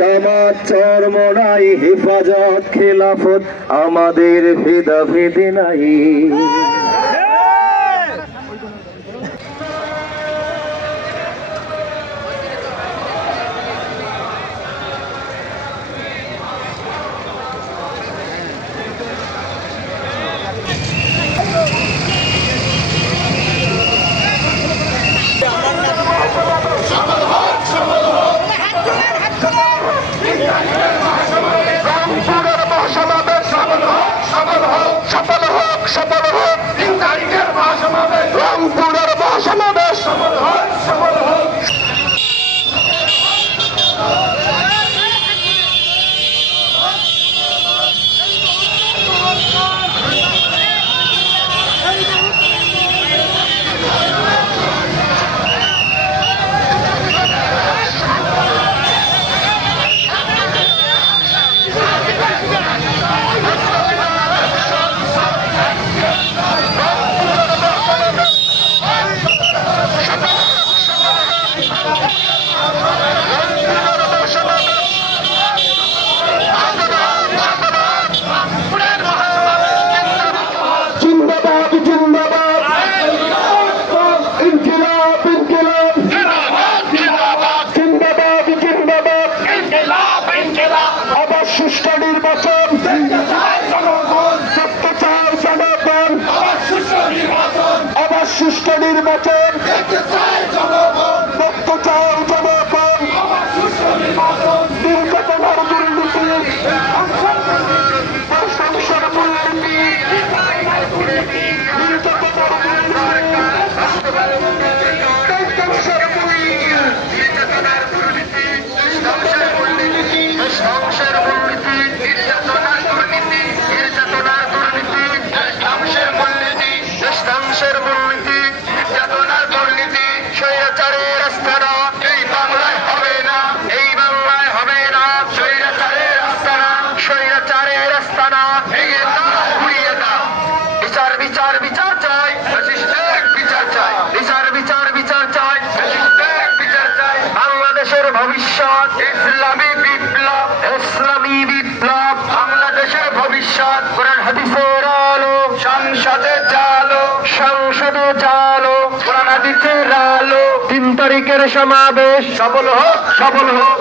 জামাত চরমনাই হেফাজত খেলাফত আমাদের ভেদাভেদে নাই। সুষ্ঠু নির্বাচন আবার সুষ্ঠু নির্বাচন নির্যাতনের দুর্নীতি ভবিষ্যৎ ইসলামী বিপ্লব, ইসলামী বিপ্লব বাংলাদেশের ভবিষ্যৎ। কোরআন হাদিসের আলো সংসদে চালো, সংসদে চালো কোরআন হাদিসের আলো। 3 তারিখের সমাবেশ সফল হোক, সফল হোক।